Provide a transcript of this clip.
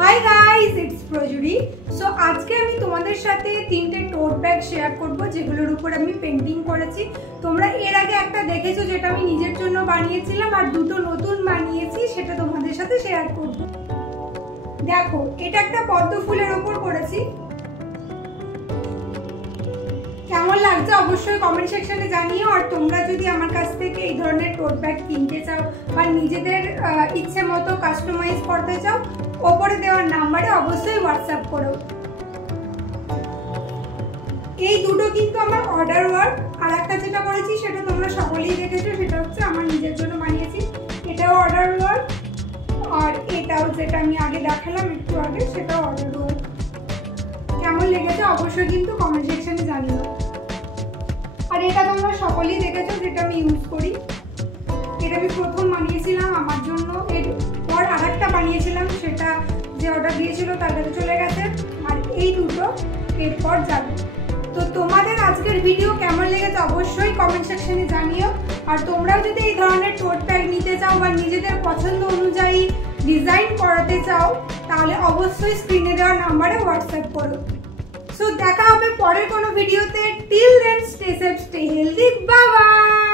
High guys, it's প্রজুরি। So আজকে আমি তোমাদের সাথে তিনটে টোট ব্যাগ শেয়ার করব যেগুলোর উপর আমি পেন্টিং করেছি। তোমরা এর আগে একটা দেখেছো যেটা আমি নিজের জন্য বানিয়েছিলাম, আর দুটো নতুন বানিয়েছি সেটা তোমাদের সাথে শেয়ার করব। দেখো, এটা একটা পদ্ম ফুলের উপর করেছি। কেমন লাগছে অবশ্যই কমেন্ট সেকশনে জানিও। আর তোমরা যদি আমার কাছ থেকে এই ধরনের টোট ব্যাগ কিনতে চাও বা নিজেদের ইচ্ছে মতো কাস্টমাইজ করতে চাও, ওপরে দেওয়ার নাম্বারে অবশ্যই হোয়াটসঅ্যাপ করো। এই দুটো কিন্তু আমার অর্ডার ওয়ার্ক। আর একটা যেটা করেছি সেটা তোমরা সকলেই দেখেছো, সেটা হচ্ছে আমার নিজের জন্য বানিয়েছি, এটাও অর্ডার ওয়ার্ক। আর এটাও যেটা আমি আগে দেখালাম একটু আগে, সেটাও অর্ডার ওয়ার্ক। কেমন লেগেছে অবশ্যই কিন্তু কমেন্ট সেকশনে জানিও। আর এটা তোমরা সকলেই দেখেছো যেটা আমি ইউজ করি। এটা আমি প্রথম বানিয়েছিলাম আমার জন্য, এরপর আরেকটা বানিয়েছিলাম, সেটা যে অর্ডার দিয়েছিল তার কাছে চলে গেছে। আর এই দুটো এরপর যাবে। তো তোমাদের আজকের ভিডিও কেমন লেগেছে অবশ্যই কমেন্ট সেকশনে জানিও। আর তোমরাও যদি এই ধরনের টোট ব্যাগ নিতে চাও বা নিজেদের পছন্দ অনুযায়ী ডিজাইন করাতে চাও, তাহলে অবশ্যই স্ক্রিনে দেওয়া নাম্বারে হোয়াটসঅ্যাপ করো। সো দেখা হবে পরের কোনো ভিডিওতে। Till then stay safe, stay healthy, bye by.